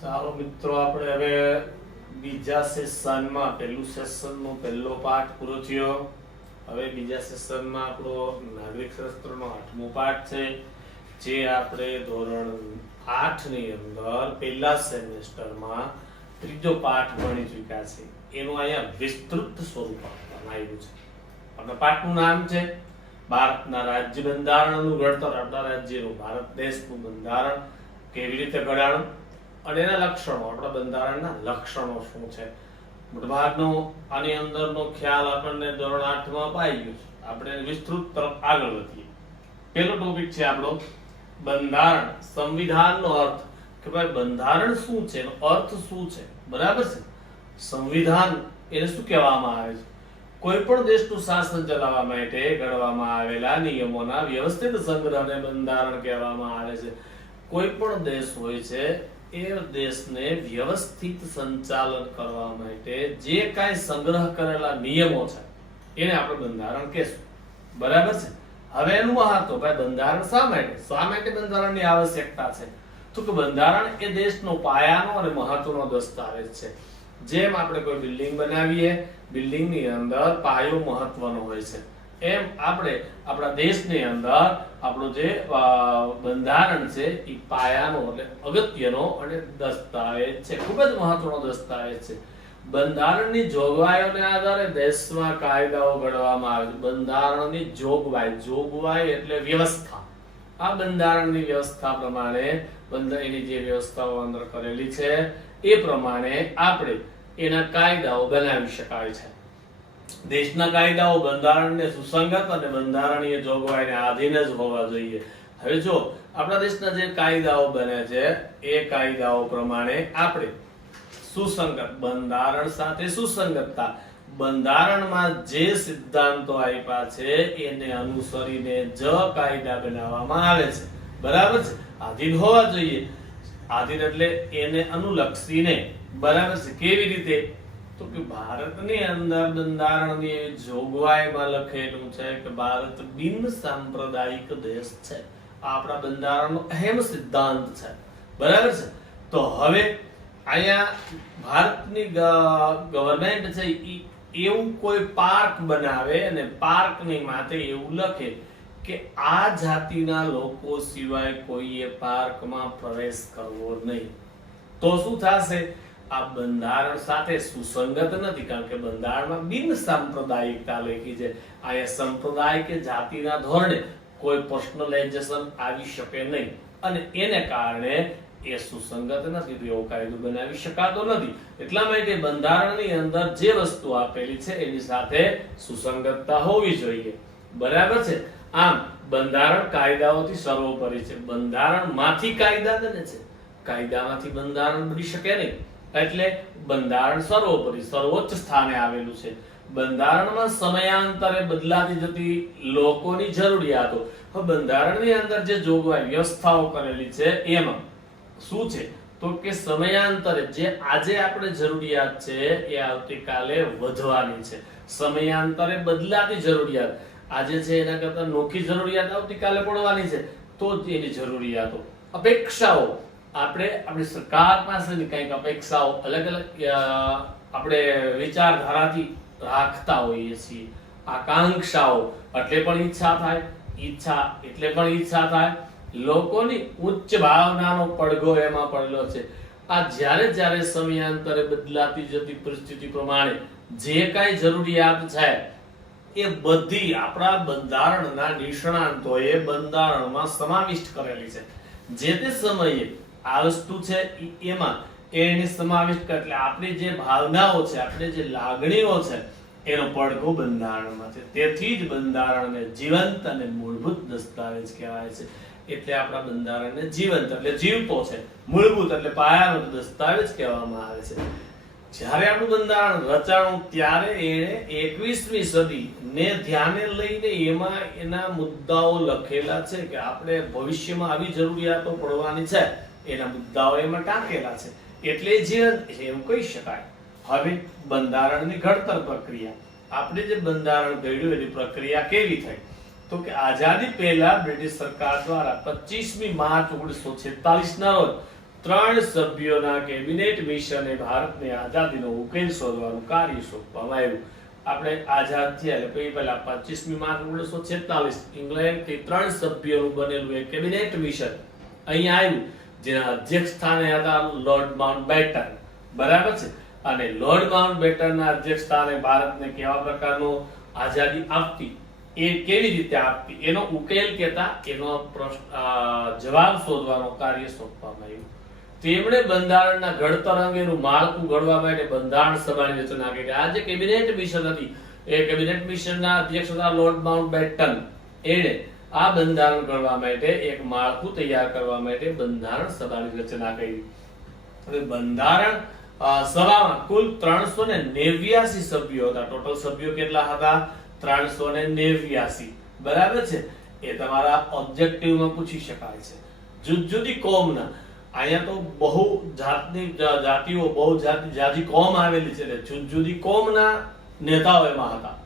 ચાલો મિત્રો, આપણે હવે બીજા સેશનમાં પહેલું સેશનનો પહેલો પાઠ પૂરો થયો. હવે બીજા સેશનમાં આપણો નાગરિક શાસ્ત્રનો 8મો પાઠ છે, જે આપણે ધોરણ 8 ની અંદર પહેલા સેમેસ્ટરમાં ત્રીજો પાઠ ભણી ચૂક્યા છે. એનું અહીંયા વિસ્તૃત સ્વરૂપ આપવામાં આવ્યું છે. અને પાઠનું નામ છે ભારતના રાજ્ય બંધારણનું ઘડતર. આપણા રાજ્યનું, ભારત દેશનું બંધારણ કેવી રીતે ઘડાણું અને એના લક્ષણો, આપણા બંધારણના લક્ષણો શું છે. મોટાભાગનો આની અંદરનો ખ્યાલ આપણને ધોરણ 8 માં અપાઈ ગયો છે. આપણે વિસ્તૃત તરફ આગળ વધીએ. પહેલો ટોપિક છે આપણો બંધારણ. સંવિધાનનો અર્થ, કે ભાઈ બંધારણ શું છે, એનો અર્થ શું છે. બરાબર છે. સંવિધાન એને શું કહેવામાં આવે છે? કોઈ પણ દેશનું શાસન ચલાવવા માટે ઘડવામાં આવેલા નિયમોના વ્યવસ્થિત સંગ્રહને બંધારણ કહેવામાં આવે છે. કોઈ પણ દેશ હોય છે, એ દેશને વ્યવસ્થિત સંચાલન કરવા માટે જે કાંઈ સંગ્રહ કરેલા નિયમો છે એને આપણે બંધારણ કહેશું. બરાબર છે. હવે એનું મહત્વ, ભાઈ બંધારણ શા માટે બંધારણની આવશ્યકતા છે? તો કે બંધારણ એ દેશનો પાયાનો અને મહત્વનો દસ્તાવેજ છે. જેમ આપણે કોઈ બિલ્ડિંગ બનાવીએ, બિલ્ડિંગની અંદર પાયો મહત્વનો હોય છે, એમ આપણે આપણા દેશની અંદર આપણું જે બંધારણ છે એ પાયાનો એટલે અગત્યનો અને દસ્તાવેજ છે, ખૂબ જ મહત્વનો દસ્તાવેજ છે. બંધારણની જોગવાઈઓને આધારે દેશમાં કાયદાઓ ઘડવામાં આવે છે. બંધારણની જોગવાઈ એટલે વ્યવસ્થા. આ બંધારણની વ્યવસ્થા પ્રમાણે એની જે વ્યવસ્થાઓ અંદર કરેલી છે એ પ્રમાણે આપણે એના કાયદાઓ બનાવી શકાય છે. દેશના કાયદાઓ બંધારણને સુસંગત અને બંધારણીય જોગવાઈને આધીન જ હોવા જોઈએ. હવે જો આપણા દેશના જે કાયદાઓ બને છે એ કાયદાઓ પ્રમાણે આપણે સુસંગત, બંધારણ સાથે સુસંગતતા, બંધારણમાં જે સિદ્ધાંતો આપ્યા છે એને અનુસરીને જ કાયદા બનાવવામાં આવે છે. બરાબર છે. આધીન હોવા જોઈએ. આધીન એટલે એને અનુલક્ષીને. બરાબર છે. કેવી રીતે? તો કે ભારતની અંદર બંધારણની જોગવાઈમાં લખેલું છે કે ભારત બિન સાંપ્રદાયિક દેશ છે. આપણા બંધારણનો અહેમ સિદ્ધાંત છે. બરાબર છે. તો હવે અહીંયા ભારતની ગવર્મેન્ટ છે એવું કોઈ પાર્ક બનાવે અને પાર્કની માથે એવું લખે કે આ જાતિના લોકો સિવાય કોઈએ પાર્કમાં પ્રવેશ કરવો નહીં, તો શું થશે? આ બંધારણ સાથે સુસંગત નથી, કારણ કે બંધારણમાં બિન સાંપ્રદાયિકતા લખી છે. અહીંયા સંપ્રદાય કે જાતિના ધોરણે કોઈ પર્સનલાઇઝેશન આવી શકે નહીં, અને એને કારણે એ સુસંગત નથી, તો એવો કાયદો બનાવી શકાતો નથી. એટલા માટે બંધારણની અંદર જે વસ્તુ આપેલી છે એની સાથે સુસંગતતા હોવી જોઈએ. બરાબર છે. આમ બંધારણ કાયદાઓથી સર્વોપરી છે. બંધારણમાંથી કાયદા બને છે, કાયદામાંથી બંધારણ બની શકે નહીં. એટલે બંધારણ સર્વોપરી, સર્વોચ્ચ સ્થાને આવેલું છે. બંધારણમાં સમયાંતરે બદલાતી જતી લોકોની જરૂરિયાતો, બંધારણની અંદર જે જોગવાઈ વ્યવસ્થાઓ કરેલી છે એમાં શું છે? તો કે સમયાંતરે જે આજે આપણે જરૂરિયાત છે એ આવતીકાલે વધવાની છે. સમયાંતરે બદલાતી જરૂરિયાત આજે છે એના કરતા નોખી જરૂરિયાત આવતીકાલે પડવાની છે. તો એની જરૂરિયાતો, અપેક્ષાઓ, આપણે આપણી સરકાર પાસેની કંઈક અપેક્ષાઓ અલગ અલગ આપણે વિચારધારાથી રાખતા હોઈએ છીએ. આકાંક્ષાઓ એટલે પણ ઈચ્છા થાય, ઈચ્છા એટલે પણ ઈચ્છા થાય. લોકોની ઉચ્ચ ભાવનાનો પડઘો એમાં પડેલો છે. આ જ્યારે સમયાંતરે બદલાતી જતી પરિસ્થિતિ પ્રમાણે જે કાંઈ જરૂરિયાત છે એ બધી આપણા બંધારણના નિષ્ણાંતોએ બંધારણમાં સમાવિષ્ટ કરેલી છે. જે તે સમયે આ વસ્તુ છે એમાં એને સમાવિષ્ટ એટલે આપણી જે ભાવનાઓ છે, આપણી જે લાગણીઓ છે એનો પડઘો બંધારણમાં છે. તેથી જ બંધારણને જીવંત અને મૂળભૂત દસ્તાવેજ કહેવાય છે. એટલે આપણા બંધારણને જીવંત એટલે જીવતો છે, મૂળભૂત એટલે પાયાનો દસ્તાવેજ કહેવામાં આવે છે. જ્યારે આપણું બંધારણ રચાણું ત્યારે એને 21મી સદી ને ધ્યાને લઈને એમાં એના મુદ્દાઓ લખેલા છે કે આપણે ભવિષ્યમાં આવી જરૂરિયાતો પડવાની છે, એના મુદ્દાઓ એમાં ટાંકેલા છે. એટલે જીવંત એમ કહી શકાય. હવે બંધારણની ઘડતર પ્રક્રિયા, આપણે જે બંધારણ ઘડ્યું એની પ્રક્રિયા કેવી થઈ? તો કે આઝાદી પહેલા બ્રિટિશ સરકાર દ્વારા 25મી માર્ચ 1946 ના રોજ 3 સભ્યોના કેબિનેટ મિશને ભારતની આઝાદીનો ઉકેલ શોધવાનું કાર્ય સોંપવામાં આવ્યું. આપણે આઝાદ થયા એટલે પહેલા 25મી માર્ચ 1946 ઇંગ્લેન્ડથી 3 સભ્યોનું બનેલું એક કેબિનેટ મિશન અહીંયા આવ્યું, જેના અધ્યક્ષ સ્થાને હતા લોર્ડ માઉન્ટબેટન. બરાબર છે. અને લોર્ડ માઉન્ટબેટનના અધ્યક્ષ સ્થાને ભારતને કેવા પ્રકારનો આઝાદી આપતી, એ કેવી રીતે આપતી, એનો ઉકેલ કહેતા એનો જવાબ શોધવાનો કાર્ય સોંપવામાં આવ્યું. તેમણે બંધારણના ઘડતર અંગેનું માળખું ઘડવા માટે બંધારણ સભાની રચના કરી. આ જે કેબિનેટ મિશન હતી, એ કેબિનેટ મિશનના અધ્યક્ષ હતા લોર્ડ માઉન્ટબેટન. એણે આ બંધારણ ઘડવા માટે એક માળખું તૈયાર કરવા માટે બંધારણ સભાની રચના કરી. હવે બંધારણ સભામાં કુલ 389 સભ્યો હતા. ટોટલ સભ્યો કેટલા હતા? 389. બરાબર છે. એ તમારા ઓબ્જેક્ટિવમાં પૂછી શકાય છે. જુદી જુદી કોમના, અહીંયા તો બહુ જાતિઓ, બહુ જાતિ કોમ આવેલી છે, એટલે જુદી જુદી કોમના નેતાઓ એમાં હતા.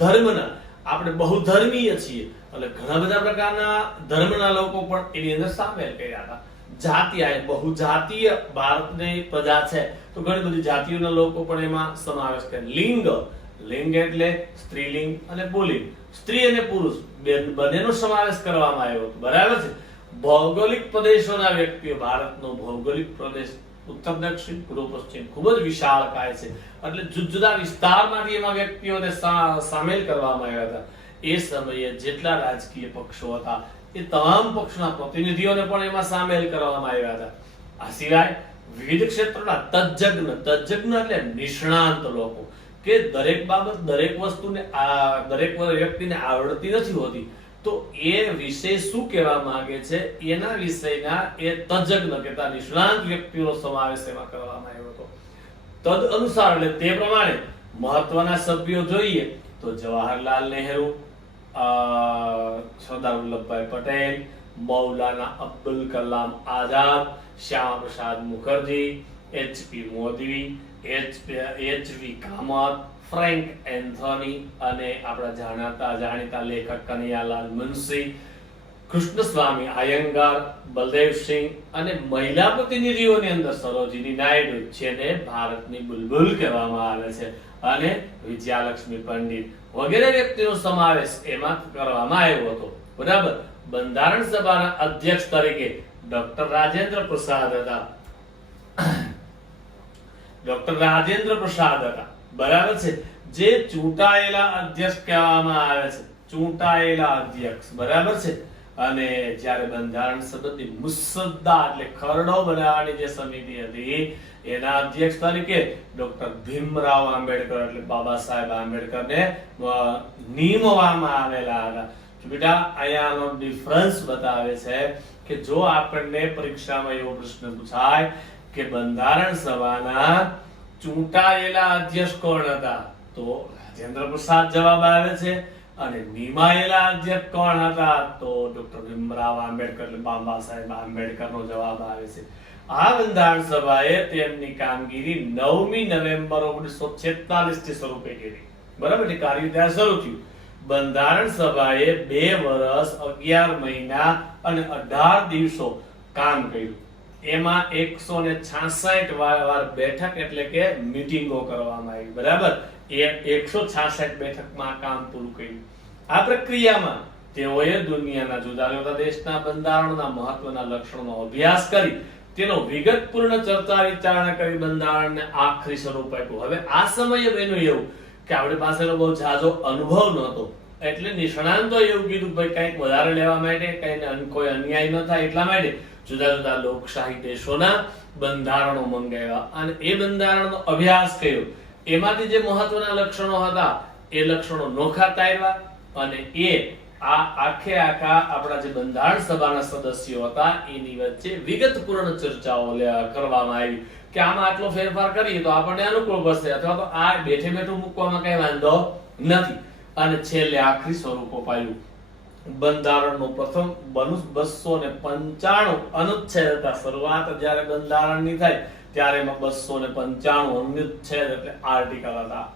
ધર્મના, આપણે બહુ ધર્મીય છીએ એટલે ઘણા બધા પ્રકારના ધર્મના લોકો પણ એની અંદર સામેલ કર્યા હતા. જાતિ, આ બહુ જાતીય ભારતની પ્રજા છે તો ઘણી બધી જાતિઓના લોકો પણ એમાં સમાવેશ કરે. લિંગ, લિંગ એટલે સ્ત્રીલિંગ અને પુલ્લિંગ, સ્ત્રી અને પુરુષ બંનેનો સમાવેશ કરવામાં આવ્યો હતો. બરાબર છે. ભૌગોલિક પ્રદેશોના વ્યક્તિઓ, ભારતનો ભૌગોલિક પ્રદેશ ઉત્તર દક્ષિણ પૂર્વ પશ્ચિમ ખૂબ જ વિશાળકાય છે, એટલે જુદા જુદા વિસ્તારમાંથી એમાં વ્યક્તિઓને સામેલ કરવામાં આવ્યા હતા. એ સમયે જેટલા રાજકીય પક્ષો હતા એ તમામ પક્ષના પ્રતિનિધિઓને પણ એમાં સામેલ કરવામાં આવ્યા હતા. આ સિવાય વિવિધ ક્ષેત્રોના તજજ્ઞ એટલે નિષ્ણાંત લોકો, કે દરેક બાબત, દરેક વસ્તુને દરેક વ્યક્તિને આવડતી નથી હોતી, તો એ વિષય શું કહેવા માંગે છે એના વિષયના એ તજજ્ઞ કહેતા નિષ્ણાંત વ્યક્તિઓનો સમાવેશ એમાં કરવામાં આવ્યો હતો. તદ અનુસાર એટલે તે પ્રમાણે મહત્વના સભ્યો જોઈએ તો જવાહરલાલ નહેરુ, સરદાર વલ્લભભાઈ પટેલ, મૌલાના અબ્દુલ કલામ આઝાદ, Shyama Prasad Mukherjee, HP Modi, HV Kamat, Frank Anthony અને આપણા જાણીતા લેખક કનૈયાલાલ મુનશી, કૃષ્ણસ્વામી અયંગાર, બલદેવસિંહ અને મહિલા પ્રતિનિધિઓની અંદર સરોજિની નાયડુ, જેને ભારતની બુલબુલ કહેવામાં આવે છે, અને વિજયાલક્ષ્મી પંડિત વગેરે વ્યક્તિનો સમાવેશ એમાં કરવામાં આવ્યો હતો. બરાબર. બંધારણ સભાના અધ્યક્ષ તરીકે ડોક્ટર રાજેન્દ્ર પ્રસાદ હતા. ડોક્ટર રાજેન્દ્ર પ્રસાદ હતા. બરાબર છે. જે ચૂંટાયેલા અધ્યક્ષ કહેવામાં આવે છે, ચૂંટાયેલા અધ્યક્ષ. બરાબર છે. અને જ્યારે બંધારણ સંબંધી મુસદ્દા એટલે ખરડો બનાવવાની જે સમિતિ હતી એના અધ્યક્ષ તરીકે ડોક્ટર ભીમરાવ આંબેડકર એટલે બાબા સાહેબ આંબેડકરને નિમવામાં આવેલા હતા. બેટા અહીંયાનો ડિફરન્સ બતાવે છે કે જો આપણને પરીક્ષામાં એવો પ્રશ્ન પૂછાય કે બંધારણ સભાના ચૂંટાયેલા અધ્યક્ષ કોણ હતા, તો રાજેન્દ્ર પ્રસાદ જવાબ આવે છે, અને નિમાયેલા અધ્યક્ષ કોણ હતા, તો ડોક્ટર ભીમરાવ આંબેડકર એટલે બાબા સાહેબ આંબેડકરનો જવાબ આવે છે. આ બંધારણ સભાએ તેમની કામગીરી 9મી નવેમ્બર 1946 થી શરૂ કરી. બરાબર. એટલે કાર્ય ત્યાં શરૂ થયું. બંધારણ સભાએ 2 વર્ષ 11 મહિના અને 18 દિવસો કામ કર્યું. એમાં 166 વાર બેઠક એટલે કે મીટિંગો કરવામાં આવી. બરાબર. એ 166 બેઠકમાં કામ પૂરું કર્યું. આ પ્રક્રિયામાં તેઓએ દુનિયાના જુદા જુદા દેશના બંધારણના મહત્વના લક્ષણોનો અભ્યાસ કરી તેનો વિગતપૂર્ણ ચર્ચા વિચારણા કરી બંધારણને આખરી સ્વરૂપ આપ્યું. હવે આ સમયે બન્યું એવું કે આપણી પાસેનો બહુ ઝાઝો અનુભવ નહોતો, એટલે નિષ્ણાંતો એવું કીધું ભાઈ કંઈક વધારે લેવા માટે, કંઈ કોઈ અન્યાય ન થાય એટલા માટે જુદા જુદા લોકશાહી દેશોના બંધારણો મંગાવ્યા અને એ બંધારણનો અભ્યાસ કર્યો. એમાંથી જે મહત્વના લક્ષણો હતા એ લક્ષણો નોખા તાર્યા અને એ આખા આપણા જે બંધારણ સભાના સદસ્યો હતા એની વચ્ચે વિગતપૂર્ણ ચર્ચાઓ કરવામાં આવી કે આમાં આટલો ફેરફાર કરીએ તો આપણને અનુકૂળ પડશે, અથવા તો આ બેઠે બેઠું મૂકવામાં કઈ વાંધો નથી. અને છેલ્લે આખરી સ્વરૂપ અપાયું. બંધારણનો પ્રથમ 295 અનુચ્છેદ હતા. શરૂઆત જ્યારે બંધારણની થાય ત્યારે એમાં 295 અનુચ્છેદ એટલે આર્ટિકલ હતા.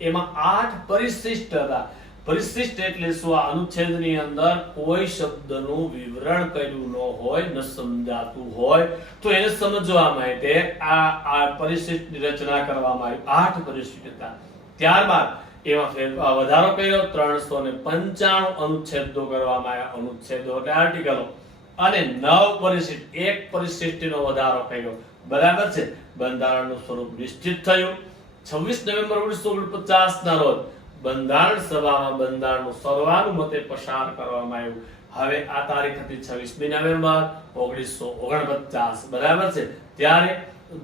એમાં 8 પરિશિષ્ટ હતા. પરિશિષ્ટ એટલે શું? આ અનુચ્છેદની અંદર કોઈ શબ્દનું વિવરણ કર્યું ન હોય, ન સમજાતું હોય તો એને સમજવા માટે આ પરિશિષ્ટની રચના કરવામાં આવી. 8 પરિશિષ્ટ હતા. ત્યારબાદ એમાં વધારો કર્યો, 395 અનુચ્છેદો કરવામાં આવ્યા. અનુચ્છેદો એટલે આર્ટિકલો. અને 9 પરિશિષ્ટ, 1 પરિશિષ્ટનો વધારો કર્યો. બરાબર છે. બંધારણનું સ્વરૂપ નિશ્ચિત થયું. 26 નવેમ્બર 1949 ના રોજ બંધારણ સભામાં બંધારણનું સર્વાનુમતે પસાર કરવામાં આવ્યું. હવે આ તારીખ હતી 26મી નવેમ્બર 1949. બરાબર છે. ત્યારે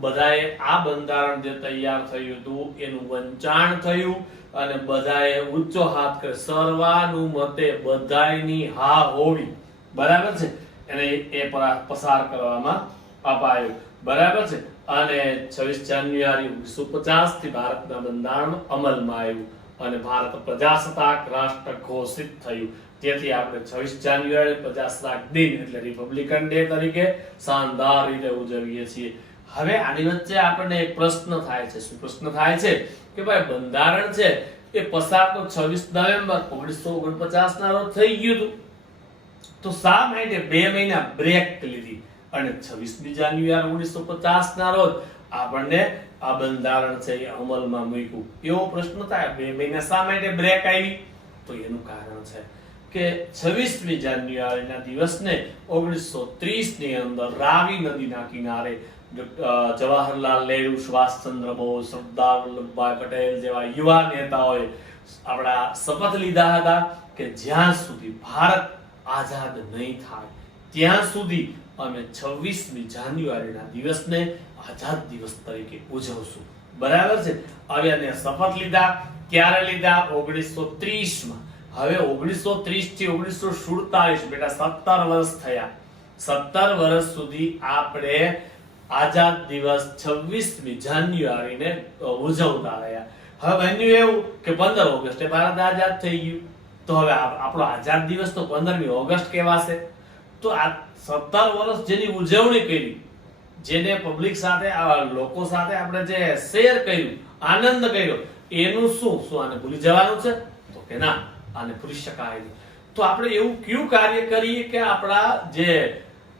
બધાએ આ બંધારણ જે તૈયાર થયું હતું એનું વંચાણ થયું અને બધાએ ઊંચો હાથ કરે સર્વાનુમતે બધાયની હા હોવી. બરાબર છે. એને એ પસાર કરવામાં અપાયું. બરાબર છે. અને 26 જાન્યુઆરી 1950 થી ભારતના બંધારણ અમલમાં આવ્યું અને ભારત પ્રજાસત્તાક રાષ્ટ્ર ઘોષિત થયું. તેથી આપણે 26 જાન્યુઆરી પ્રજાસત્તાક દિન એટલે રિપબ્લિકન ડે તરીકે શાનદાર રીતે ઉજવીએ છીએ. હવે આની વચ્ચે આપણને એક પ્રશ્ન થાય છે. શું પ્રશ્ન થાય છે? કે ભાઈ બંધારણ છે એ પસાર તો 26 નવેમ્બર 1949 ના રોજ થઈ ગયું હતું, તો શા માટે 2 મહિના બ્રેક લીધી અને 26મી જાન્યુઆરી 1950 ના રોજ આપણને આ બંધારણ છે એ અમલમાં મૂક્યું? એવો પ્રશ્ન થાય. 2 મહિના શા માટે બ્રેક આવી? તો એનું કારણ છે કે 26મી જાન્યુઆરીના દિવસને 1930 ની અંદર રાવી નદીના કિનારે જવાહરલાલ નહેરુ, સુભાષચંદ્ર બોઝ, સરદાર વલ્લભભાઈ પટેલ જેવા યુવા નેતાઓએ આપણા શપથ લીધા હતા કે જ્યાં સુધી ભારત આઝાદ નહીં થાય ત્યાં સુધી અમે 26મી જાન્યુઆરીના દિવસને આઝાદ દિવસ તરીકે ઉજવશું. બરાબર છે. હવે એને શપથ લીધા. ક્યારે લીધા? 1930 માં. હવે 1930 થી 1947 બેટા 17 વર્ષ થયા. 17 વર્ષ સુધી આપણે આઝાદ દિવસ 26મી જાન્યુઆરીને ઉજવતા રહ્યા. હવે બન્યું એવું કે 15 ઓગસ્ટે ભારત આઝાદ થઈ ગયું. તો હવે આપણો આઝાદ દિવસ તો 15મી ઓગસ્ટ કહેવાશે. તો આ 17 વર્ષ જેની ઉજવણી કરી, જેને પબ્લિક સાથે લોકો સાથે આપણે જે શેર કર્યું, આનંદ કર્યો, એનું શું આને ભૂલી જવાનું છે? તો કે ના, આને ભૂલી શકાય નહીં. તો આપણે એવું કયું કાર્ય કરીએ કે આપણા જે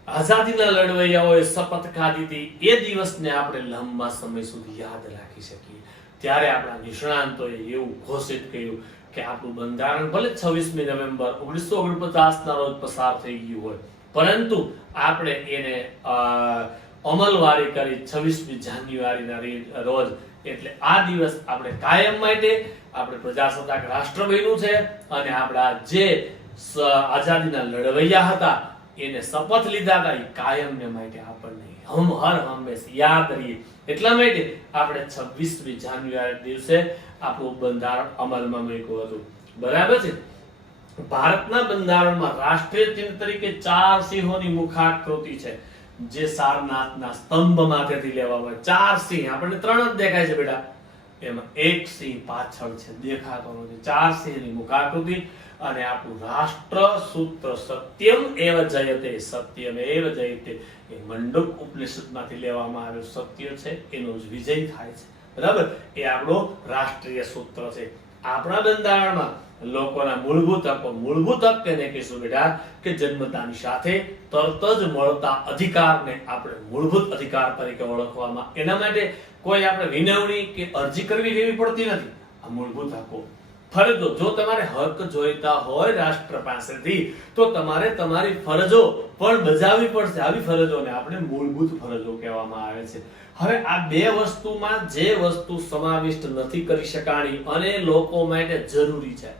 આઝાદીના લડવૈયાઓએ શપથ ખાધી હતી એ દિવસને આપણે લાંબા સમય સુધી યાદ રાખી શકીએ. ત્યારે આપણા નિષ્ણાંતોએ એવું ઘોષિત કર્યું કે આપણું બંધારણ ભલે 26મી નવેમ્બર 1949 ના રોજ પસાર થઈ ગયું હોય, પરંતુ આપણે એને અમલવારી કરી 26મી જાન્યુઆરીના રોજ. એટલે આ દિવસ આપણે કાયમ માટે આપણે પ્રજાસત્તાક રાષ્ટ્ર બન્યું છે અને આપણા જે આઝાદીના લડવૈયા હતા એને શપથ લીધા હતા એ કાયમને માટે આપણને હર હંમેશ યાદ રહીએ. એટલા માટે આપણે 26મી જાન્યુઆરી દિવસે આપણું બંધારણ અમલમાં મૂક્યું હતું. બરાબર છે. ભારતના બંધારણમાં રાષ્ટ્રીય ચિહ્ન તરીકે 4 સિંહોની મુખાકૃતિ છે જે સારનાથના સ્તંભમાંથી લેવામાં. 4 સિંહ, આપણને 3 જ દેખાય છે બેટા, એમાં એક સિંહ પાછળ છે, દેખાતો નથી. 4 સિંહની મુખાકૃતિ અને આપણું રાષ્ટ્ર સૂત્ર સત્યમ એવ જયતે, સત્યમ એવ જયતે એ મંડુક ઉપનિષદમાંથી લેવામાં આવેલું સત્ય છે એનો જ વિજય થાય છે. બરાબર? એ આપણું રાષ્ટ્રીય સૂત્ર છે. આપણા બંધારણમાં લોકોના મૂળભૂત હક કેને કહીશું બેટા? કે જન્મતાની સાથે તરત જ મળતા અધિકારને આપણે મૂળભૂત અધિકાર તરીકે ઓળખવામાં. એના માટે કોઈ આપણે વિનવણી કે અરજી કરવી લેવી પડતી નથી. આ મૂળભૂત હકો. ફરજો, જો તમારે હક જોઈતા હોય રાષ્ટ્ર પાસેથી તો તમારે તમારી ફરજો પણ બજાવવી પડશે. આવી ફરજોને આપણે મૂળભૂત ફરજો કહેવામાં આવે છે. હવે આ બે વસ્તુમાં જે વસ્તુ સમાવિષ્ટ નથી કરી શકાતી અને લોકો માટે જરૂરી છે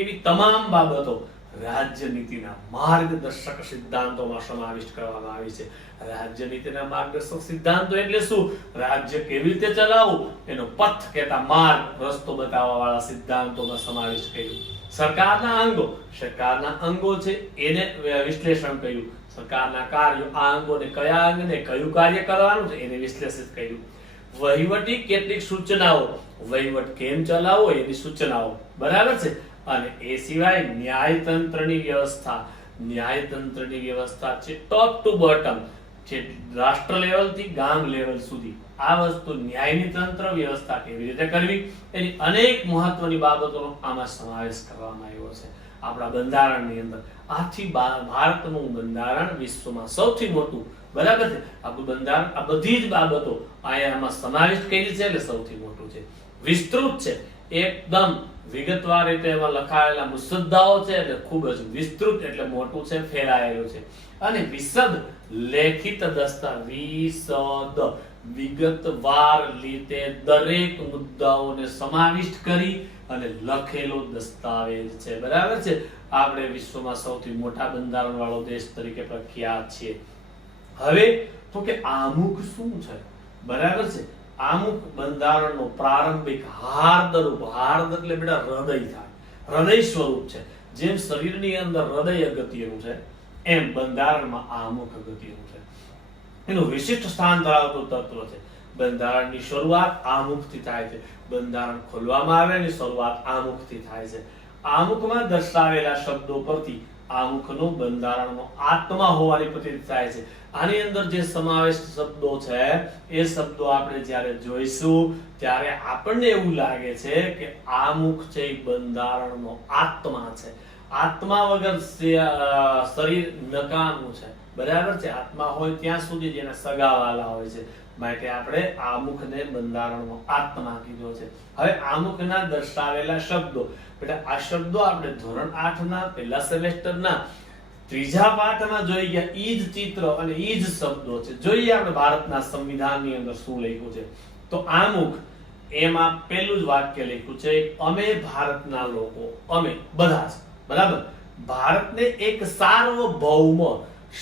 એવી તમામ બાબતો રાજ્ય નીતિના માર્ગદર્શક સિદ્ધાંતોમાં સમાવિષ્ટ કરવામાં આવી છે. રાજ્ય નીતિના માર્ગદર્શક સિદ્ધાંતો એટલે શું? રાજ્ય કેવી રીતે ચલાવવું એનો પથ કહેતા માર્ગ, રસ્તો બતાવવા વાળા સિદ્ધાંતોમાં સમાવિષ્ટ કર્યું. સરકારના અંગો છે એને વિશ્લેષણ કર્યું. સરકારના કાર્યો, આ અંગોને કયા અંગને કયું કાર્ય કરવાનું છે એને વિશ્લેષિત કર્યું. વહીવટી કેટલીક સૂચનાઓ, વહીવટ કેમ ચલાવવો એની સૂચનાઓ. બરાબર છે. અને એ સિવાય ન્યાયતંત્રની વ્યવસ્થા છે ટોપ ટુ બોટમ, છે રાષ્ટ્ર લેવલ થી ગામ લેવલ સુધી આ વસ્તુ ન્યાયની તંત્ર વ્યવસ્થા કેવી રીતે કરવી એની અનેક મહત્વની બાબતોનો આમાં સમાવેશ કરવામાં આવ્યો છે આપણા બંધારણની અંદર. આથી ભારતનું બંધારણ વિશ્વમાં સૌથી મોટું, બરાબર છે, આપણું બંધારણ આ બધી જ બાબતો આમાં સમાવિષ્ટ કરી છે એટલે સૌથી મોટું છે, વિસ્તૃત છે, એકદમ વિગતવાર રીતે એમાં લખાયેલા મુસદ્દાઓ છે એટલે ખૂબ જ વિસ્તૃત એટલે મોટું છે, ફેલાયેલું છે. અને વિશદ લેખિત દસ્તાવેજ વિગતવાર રીતે દરેક મુદ્દાઓને સમાવિષ્ટ કરી અને લખેલો દસ્તાવેજ છે, બરાબર છે. આપણે વિશ્વમાં સૌથી મોટા બંધારણ વાળો દેશ તરીકે પ્રખ્યાત છીએ. હવે તો કે આમુખ શું છે, બરાબર છે. આમુખ બંધારણનો પ્રારંભિક હાર્દરૂપ, હાર્દ એટલે બેટા હૃદય થાય, હૃદય સ્વરૂપ છે. જેમ શરીરની અંદર હૃદય અગત્યનું છે એમ બંધારણમાં આમુખ અગત્યનું છે. એનું વિશિષ્ટ સ્થાન ધરાવતું તત્વ છે. બંધારણની શરૂઆત આમુખથી થાય છે. બંધારણ ખોલવામાં આવે એની શરૂઆત આમુખથી થાય છે. આમુખમાં દર્શાવેલા શબ્દો પરથી આમુખનો બંધારણનો આત્મા હોવાની પ્રતીત થાય છે. આની અંદર જે સમાવેશ શબ્દો છે એ શબ્દો આપણે જ્યારે જોઈશું ત્યારે આપણને એવું લાગે છે કે આમુખ છે એ બંધારણનો આત્મા છે. આત્મા વગર શરીર નકામું છે, બરાબર છે. આત્મા હોય ત્યાં સુધી જ એના સગાવાલા હોય છે. માટે આપણે આમુખને બંધારણનો આત્મા કીધો છે. હવે આમુખના દર્શાવેલા શબ્દો, બેટા આ શબ્દો આપણે ધોરણ 8 ના પહેલા સેમેસ્ટરના ત્રીજા પાઠમાં જોઈ ગયા. ઈ જ ચિત્ર અને ઈ જ શબ્દો છે. જોઈએ આપણે ભારતના સંવિધાનની અંદર શું લખ્યું છે. તો આમુખ એમાં પહેલું જ વાક્ય લખ્યું છે, અમે ભારતના લોકો, અમે બધા જ, બરાબર. ભારતને એક સાર્વભૌમ,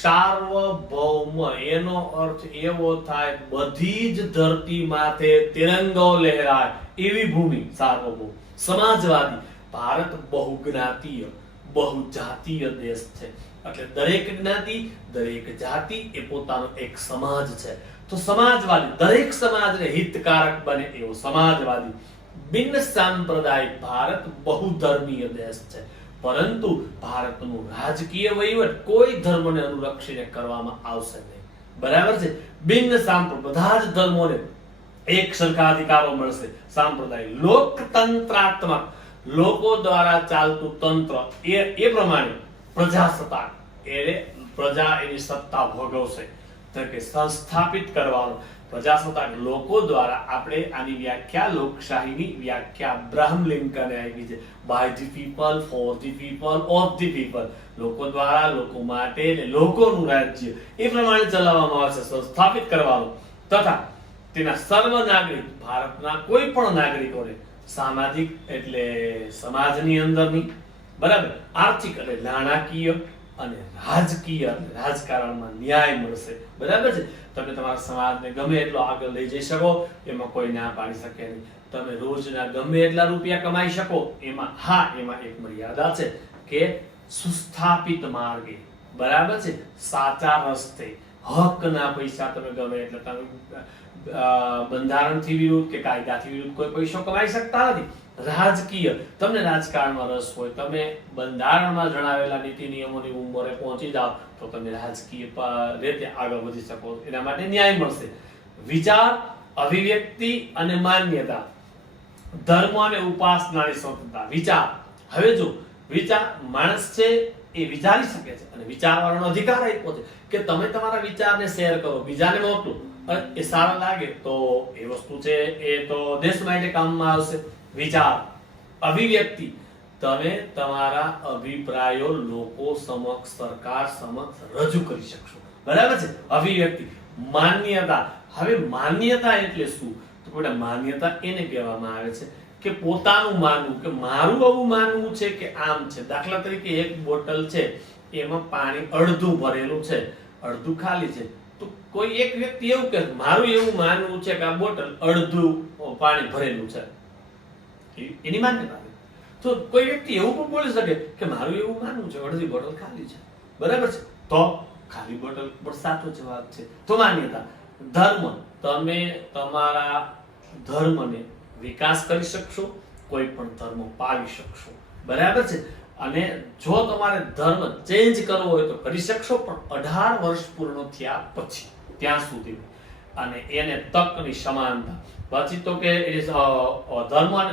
સાર્વભૌમ એનો અર્થ એવો થાય બધી જ ધરતી માથે તિરંગો લહેરાય એવી ભૂમિ, સાર્વભૌમ. સમાજવાદી, ભારત બહુજ્ઞાતીય, બહુજાતીય દેશ છે એટલે દરેક જ્ઞાતિ, દરેક જાતિ એ પોતાનો એક સમાજ છે. તો સમાજવાદી, દરેક સમાજને હિતકારક બને એવો સમાજવાદી. બિન સાંપ્રદાયિક, ભારત બહુધર્મીય દેશ છે પરંતુ ભારતનું રાજકીય વહીવટ કોઈ ધર્મને અનુલક્ષીને કરવામાં આવશે નહીં, બરાબર છે. બિન સાંપ્રદાયિક, બધા જ ધર્મોને એક સરખા અધિકારો મળશે. સાંપ્રદાયિક, લોકતંત્રાત્મક, લોકો દ્વારા ચાલતું તંત્ર એ પ્રમાણે પ્રજાસત્તાક, એટલે પ્રજા એની સત્તા ભોગવશે તો કે સંસ્થાપિત કરવાનો. પ્રજાસત્તાક, લોકો દ્વારા. આપણે આની વ્યાખ્યા, લોકશાહીની વ્યાખ્યા અબ્રાહમ લિંકને આપી છે. By the people, for the people, of the people. લોકો દ્વારા, લોકો માટે ને લોકોનું રાજ્ય એ પ્રમાણે ચલાવવામાં આવશે, સંસ્થાપિત કરવાનું. તથા તેના સર્વ નાગરિક, ભારતના કોઈ પણ નાગરિકોને સામાજિક એટલે સમાજની અંદરની, બરાબર, આર્થિક એટલે નાણાકીય અને રાજકીય રાજકારણમાં ન્યાય મળશે, બરાબર છે. તમે તમારા સમાજને ગમે એટલો આગળ લઈ જઈ શકો, એમાં કોઈ ના પાડી શકે નહીં. તમે રોજના ગમે એટલા રૂપિયા કમાઈ શકો, એમાં હા, એમાં એક મર્યાદા છે કે સુસ્થાપિત માર્ગે, બરાબર છે, સાચા રસ્તે, હકના પૈસા તમે ગમે એટલે તમે બંધારણથી વિરુદ્ધ કે કાયદાથી વિરુદ્ધ કોઈ પૈસો કમાઈ શકતા નથી. રાજકીય, તમને રાજકારણમાં રસ હોય, તમે બંધારણમાં જણાવેલા નીતિ નિયમોની ઉંમરે પહોંચી જાઓ તો તમે રાજકીય રીતે આગળ વધી શકો, એના માટે ન્યાય મળશે. વિચાર, અભિવ્યક્તિ અને માન્યતા, ધર્મ અને ઉપાસનાની સ્વતંત્રતા. વિચાર, હવે જો વિચાર, માણસ છે એ વિચારી શકે છે અને વિચારવાનો અધિકાર આપ્યો છે કે તમે તમારા વિચારને શેર કરો, બીજાને મોકલો, અને એ સારા લાગે તો એ વસ્તુ છે એ તો દેશ માટે કામમાં આવશે. વિચાર, અભિવ્યક્તિ, તમે તમારા અભિપ્રાયો લોકો સમક્ષ, સરકાર સમક્ષ રજૂ કરી શકશો, બરાબર છે. અભિવ્યક્તિ. માન્યતા, હવે માન્યતા એટલે શું? તો બેટા માન્યતા એને કહેવામાં આવે છે કે પોતાનું માનવું, કે મારું આવું માનવું છે કે આમ છે. દાખલા તરીકે એક બોટલ છે, એમાં પાણી અડધું ભરેલું છે, અડધું ખાલી છે. તો કોઈ એક વ્યક્તિ એવું કહે મારું એવું માનવું છે કે આ બોટલ અડધું પાણી ભરેલું છે, એની માન્યતા. તો કોઈ વ્યક્તિ એવું પણ બોલી શકે કે મારું એવું માનવું છે અડધી બોટલ ખાલી છે, બરાબર છે, તો ખાલી બોટલ પણ સાચો જવાબ છે. તો માન્યતા. ધર્મ, તમે તમારા ધર્મને વિકાસ કરી શકશો, કોઈ પણ ધર્મ પાળી શકશો, બરાબર છે. અને જો તમારે ધર્મ ચેન્જ કરવો હોય તો કરી શકશો, પણ 18 વર્ષ પૂર્ણ થયા પછી, ત્યાં સુધી. અને એને તકની સમાનતા. પછી તો કે ધર્મ અને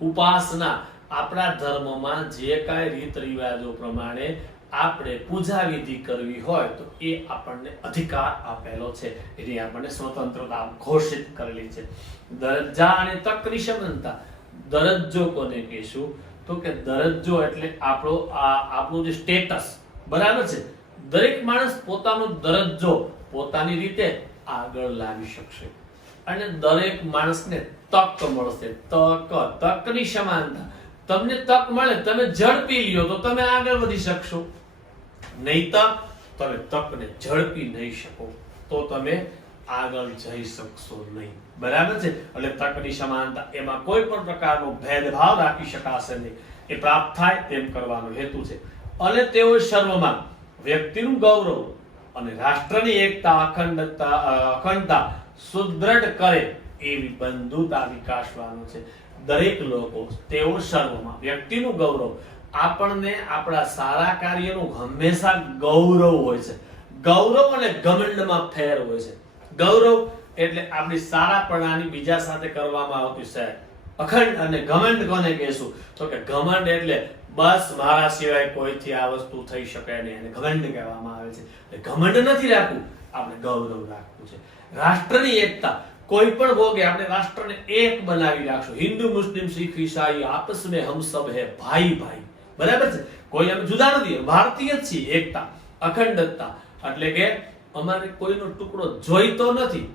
ઉપાસના આપણા ધર્મમાં જે કાંઈ રીત રિવાજો પ્રમાણે આપણે પૂજા વિધિ કરવી હોય તો એ આપણને અધિકાર આપેલો છે, એની આપણને સ્વતંત્રતા ઘોષિત કરેલી છે. દરજ્જા અને તકની સમાનતા. દરજ્જો કોને કહીશું તો કે દરજ્જો એટલે આપણું જે સ્ટેટસ, બરાબર છે. દરેક માણસ પોતાનો દરજ્જો પોતાની રીતે આગળ લાવી શકશે અને દરેક માણસને તક મળશે. તકની સમાનતા. તમને તક મળે, તમે ઝડપી લ્યો તો તમે આગળ વધી શકશો, નહીતર તમે તકને ઝડપી નહીં શકો તો તમે આગળ જઈ શકશો નહીં, બરાબર છે. એટલે તકની સમાનતા, એમાં કોઈ પણ પ્રકારનો ભેદભાવ રાખી શકાશે નહીં. એ પ્રાપ્ત થાય તેમ કરવાનો હેતુ છે. અને તેઓ સર્વમાં વ્યક્તિનું ગૌરવ અને રાષ્ટ્રની એકતા, અખંડતા સુદ્રઢ કરે એવી બંધુતા વિકાસવાનો છે. દરેક લોકો, તેઓ સર્વમાં વ્યક્તિનું ગૌરવ, આપણને આપણા સારા કાર્યનું હંમેશા ગૌરવ હોય છે. ગૌરવ અને ઘમંડમાં ફેર હોય છે. ગૌરવ એટલે આપણી સારાપણાની બીજા સાથે કરવામાં આવતી છે. અખંડ અને ઘમંડ કોને કહેશું તો કે ઘમંડ એટલે બસ મારા સિવાય કોઈથી આ વસ્તુ થઈ શકે નહીં, એને ઘમંડ કહેવામાં આવે છે. ઘમંડ નથી રાખવું, આપણે ગૌરવ રાખવું છે. રાષ્ટ્રની એકતા. કોઈ પણ ભોગે આપણે રાષ્ટ્રને એક બનાવી રાખશું. હિન્દુ, મુસ્લિમ, શીખ, ઈસાઈ આપસ में हम सब है भाई भाई, બરાબર છે. કોઈ અમે જુદા નથી, ભારતીય જ છીએ. એકતા, અખંડતા એટલે કે અમારે કોઈનો ટુકડો જોઈતો નથી,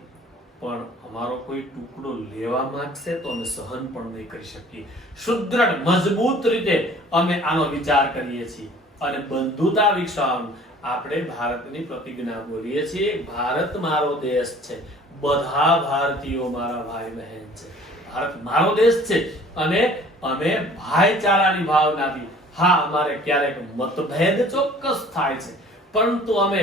પણ અમારો કોઈ ટુકડો લેવા માંગશે તો અમે સહન પણ નહીં કરી શકીએ. સુદ્રઢ, મજબૂત રીતે અમે આનો વિચાર કરીએ છીએ. અને બંધુતા વિકસાવવાનું. આપણે ભારતની પ્રતિજ્ઞા બોલીએ છીએ, ભારત મારો દેશ છે, બધા ભારતીયો મારા ભાઈ બહેન છે. ભારત મારો દેશ છે અને અમે ભાઈચારાની ભાવનાથી, હા અમારે ક્યારેક મતભેદ ચોક્કસ થાય છે, પરંતુ અમે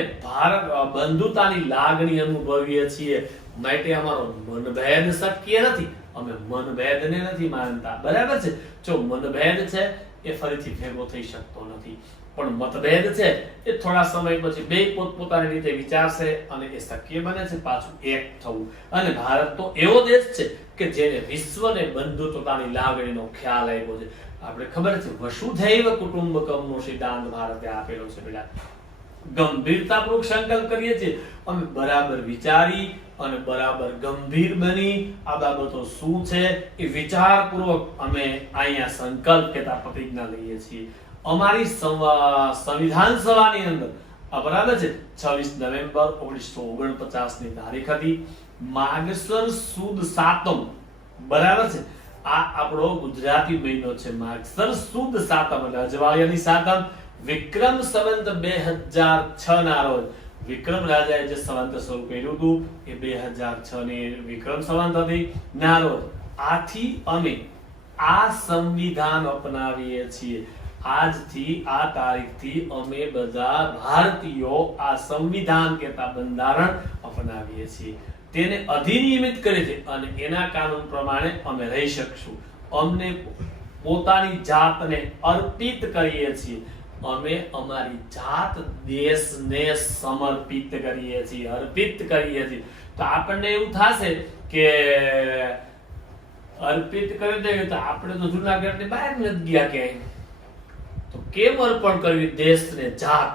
બંધુતાની લાગણી અનુભવીએ છીએ, માટે અમારો મનભેદ શક્ય નથી. અમે મનભેદને નથી માનતા, બરાબર છે. જો મનભેદ છે એ ફરીથી ભેગો થઈ શકતો નથી, પણ મતભેદ છે એ થોડા સમય પછી બે પોતપોતાની રીતે વિચારશે અને એ શક્ય બને છે પાછું એક થવું. અને ભારત તો એવો દેશ છે કે જેને વિશ્વને બંધુત્વતાની લાગણીનો ખ્યાલ આવ્યો છે. આપણે ખબર છે વસુધૈવ કુટુંબકમનો સિદ્ધાંત ભારતે આપેલો છે. બેટા ગંભીરતાપૂર્વક સંકલ્પ કરીએ છીએ, અમે બરાબર વિચારી અને બરાબર ગંભીર બની આ બાબતો શું છે એ વિચારપૂર્વક અમે અહીંયા સંકલ્પ કેતા પ્રતિજ્ઞા લઈએ છીએ. અમારી સંવિધાન સભાની અંદર બરાબર છે 26 નવેમ્બર 1949 ની તારીખ હતી. માગસર સુદ સાતમ, બરાબર છે. આ આપણો ગુજરાતી મહિનો છે. માગસર સુદ સાતમ એટલે અજવાળિયાની સાતમ. વિક્રમ સંવત 2006 ના રોજ વિક્રમ રાજાએ જે સંવત શરૂ કર્યું હતું એ 2006 ની વિક્રમ સંવત હતી ના રોજ. આથી અમે આ સંવિધાન અપનાવીએ છીએ. આજથી આ તારીખથી અમે બધા ભારતીયો આ સંવિધાન કેતા બંધારણ અપનાવીએ છીએ, તેને અધિનિયમિત કરે છે અને એના કાનૂન પ્રમાણે અમે રહી શકશું. અમને પોતાની જાતને અર્પિત કરીએ છીએ. અમે અમારી જાત દેશને સમર્પિત કરીએ છીએ, અર્પિત કરીએ છીએ. તો આપણને એવું થશે કે અર્પિત કરી દઈએ તો આપણે તો જુનાગઢની બહાર નથી ગયા ક્યાંય, તો કેમ અર્પણ કરવી દેશને જાત,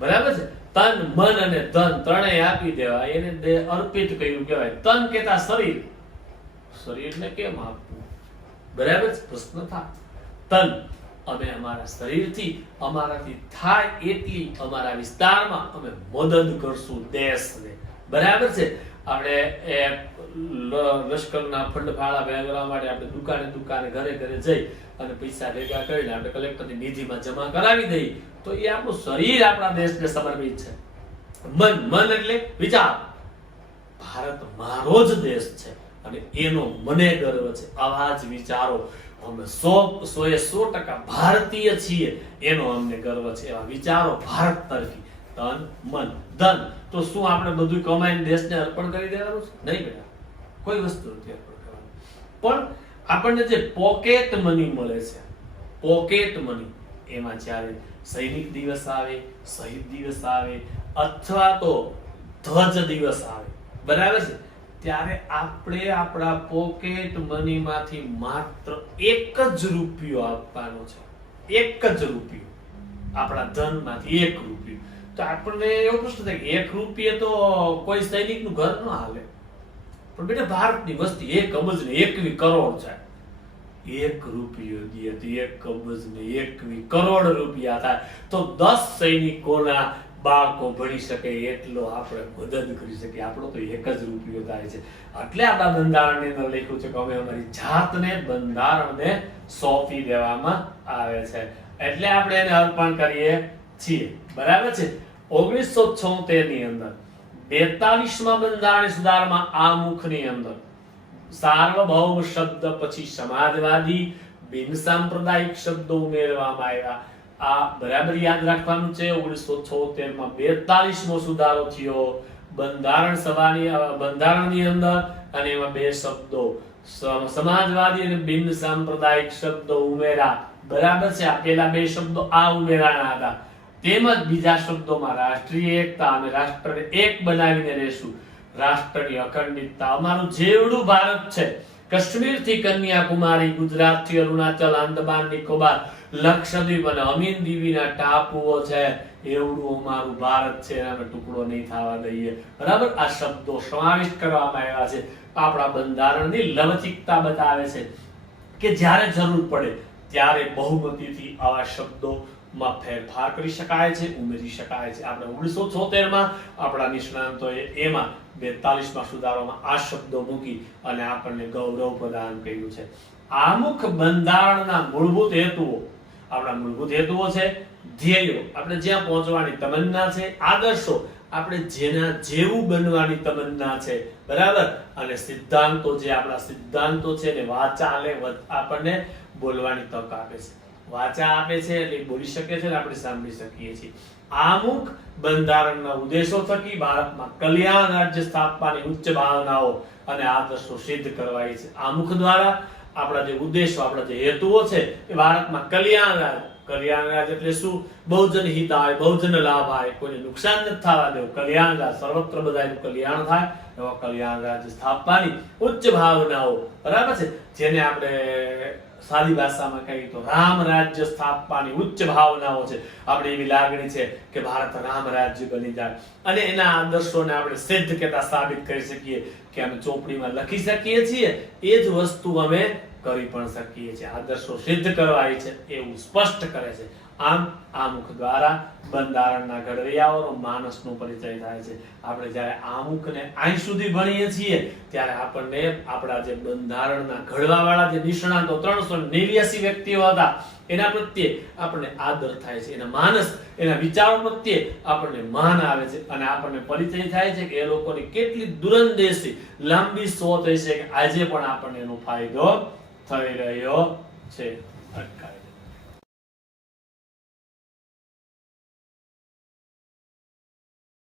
બરાબર છે. તન, મન અને ધન ત્રણેય આપી દેવા, એને અર્પિત કર્યું કહેવાય. તન કેતા શરીર, શરીરને કેમ આપવું, બરાબર છે. પ્રશ્ન થાય. તન અમે અમારા શરીરથી અમારાથી થાય એટલી અમારા વિસ્તારમાં અમે મદદ કરશું દેશને, બરાબર છે. આપણે લશ્કરના ફંડ ફાળા ભેગા કરવા માટે આપણે દુકાને ઘરે જઈ અને પૈસા ભેગા કરીને આપણે કલેક્ટરની નિધિમાં જમા કરાવી દઈએ તો એ આપણું શરીર આપણા દેશને સમર્પિત છે. મન એટલે વિચાર. ભારત મારો જ દેશ છે અને એનો મને ગર્વ છે. આવા જ વિચારો. અમે 100% ભારતીય છીએ એનો અમને ગર્વ છે. એવા વિચારો ભારત તરફી. તન, મન, ધન. તો શું આપણે બધું કમાઈને દેશને અર્પણ કરી દેવાનું છે? નહીં બેટા, કોઈ વસ્તુ નથી અર્પણ કરવાની. પણ આપણને જે પોકેટ મની મળે છે, પોકેટ મની, એમાં જ્યારે સૈનિક દિવસ આવે, શહીદ દિવસ આવે અથવા તો ધ્વજ દિવસ આવે, બરાબર છે, ત્યારે આપણે આપણા પોકેટ મનીમાંથી માત્ર 1 જ રૂપિયો આપવાનો છે, 1 જ રૂપિયો, આપણા ધનમાંથી 1 રૂપિયો. તો આપણને એવો પ્રશ્ન થાય કે 1 રૂપિયે તો કોઈ સૈનિકનું ઘર ન હાલે, પણ બેટા ભારતની વસ્તી 1 અબજ ને 21 કરોડ છે. 1 રૂપિયો દે તો 1 અબજ ને 21 કરોડ રૂપિયા થાય, તો 10 સૈનિકોના બાળકો ભણી શકે એટલો આપણે મદદ કરી શકીએ. આપણો તો 1 જ રૂપિયો થાય છે. એટલે આપણા બંધારણની અંદર લખ્યું છે કે અમે અમારી જાતને બંધારણને સોંપી દેવામાં આવે છે, એટલે આપણે એને અર્પણ કરીએ છીએ. બરાબર છે. 1976 ની અંદર 42મા બંધારણ સુધારામાં આમુખની અંદર સાર્વભૌમ શબ્દ પછી સમાજવાદી બિન સાંપ્રદાયિક શબ્દો ઉમેરવામાં આવ્યા. આ બરાબર યાદ રાખવાનું છે. 1976 માં 42મો સુધારો થયો બંધારણ સભાની બંધારણની અંદર, અને એમાં 2 શબ્દો સમાજવાદી અને બિન સાંપ્રદાયિક શબ્દો ઉમેર્યા. બરાબર છે. આ પેલા 2 શબ્દો આ ઉમેરાના હતા. તેમજ બીજા શબ્દોમાં રાષ્ટ્રીય એકતા અને રાષ્ટ્રને એક બનાવીને રહેશું, રાષ્ટ્રની અખંડિતતા, અમારું જેવડું ભારત છે, કાશ્મીર થી કન્યાકુમારી, ગુજરાત થી અરુણાચલ, આંદામાન નિકોબાર, લક્ષદ્વીપ અને અમીન દીવીના ટાપુઓ છે, એવડું અમારું ભારત છે, એનો ટુકડો નહીં થવા દઈએ. બરાબર. આ શબ્દો સમાવિષ્ટ કરવામાં આવ્યા છે. આપણા બંધારણની લવચિકતા બતાવે છે કે જ્યારે જરૂર પડે ત્યારે બહુમતીથી આવા શબ્દોમાં ફેરફાર કરી શકાય છે, ઉમેરી શકાય છે. આપણે 1976 માં આપણા નિષ્ણાંતોએ એમાં 42મા સુધારામાં આ શબ્દો મૂકી અને આપણને ગૌરવ પ્રદાન કર્યું છે. આમુખ બંધારણના મૂળભૂત હેતુઓ, આપણા મૂળભૂત હેતુઓ છે, ધ્યેયો, આપણે જ્યાં પહોંચવાની તમન્ના છે, આદર્શો, આપણે જેના જેવું બનવાની તમન્ના છે. બરાબર. અને સિદ્ધાંતો, જે આપણા સિદ્ધાંતો છે ને વાચાલે આપણને બોલવાની તક આપે છે, વાચા આપે છે એટલે બોલી શકે છે ને આપણે સાંભળી શકીએ છીએ. આમુખ બંધારણના ઉદ્દેશો થકી ભારતમાં કલ્યાણ રાજ્ય સ્થાપવાની ઉચ્ચ ભાવનાઓ અને આદર્શો સિદ્ધ કરવાય છે. આમુખ દ્વારા આપણા જે ઉદ્દેશો, આપણા જે હેતુઓ છે એ ભારતમાં કલ્યાણ રાજ એટલે શું? બહુજન હિતાય, બહુજન લાભાય, કોઈને નુકસાન ન થવા દેવું, કલ્યાણ રાજ, સર્વત્ર બધાનું કલ્યાણ થાય એવા કલ્યાણ રાજ્ય સ્થાપવાની ઉચ્ચ ભાવનાઓ. બરાબર છે. જેને આપણે સાદી ભાષામાં કહીએ તો રામ રાજ્ય સ્થાપવાની ઉચ્ચ ભાવનાઓ છે. આપણે એવી લાગણી છે કે ભારત રામ રાજ્ય બની જાય, અને એના આદર્શોને આપણે સિદ્ધ કરતા સાબિત કરી શકીએ કે અમે ચોપડીમાં લખી શકીએ છીએ, એ જ વસ્તુ અમે કરી પણ શકીએ છીએ. આદર્શો સિદ્ધ કરવાય છે એવું સ્પષ્ટ કરે છે. આમ આમુખ દ્વારા બંધારણના ઘડવૈયાઓનો માનસનો પરિચય થાય છે. આપણે જ્યારે આમુખને અહીં સુધી ભણીએ છીએ ત્યારે આપણને આપણા જે બંધારણના ઘડવાવાળા જે નિષ્ણાંતો 389 વ્યક્તિઓ હતા એના પ્રત્યે આપણને આદર થાય છે, એના માનસ, એના વિચારો પ્રત્યે આપણને માન આવે છે, અને આપણને પરિચય થાય છે કે એ લોકોની કેટલી દૂરંદેશી લાંબી સોચ છે કે આજે પણ આપણને એનો ફાયદો થઈ રહ્યો છે. અટકાય.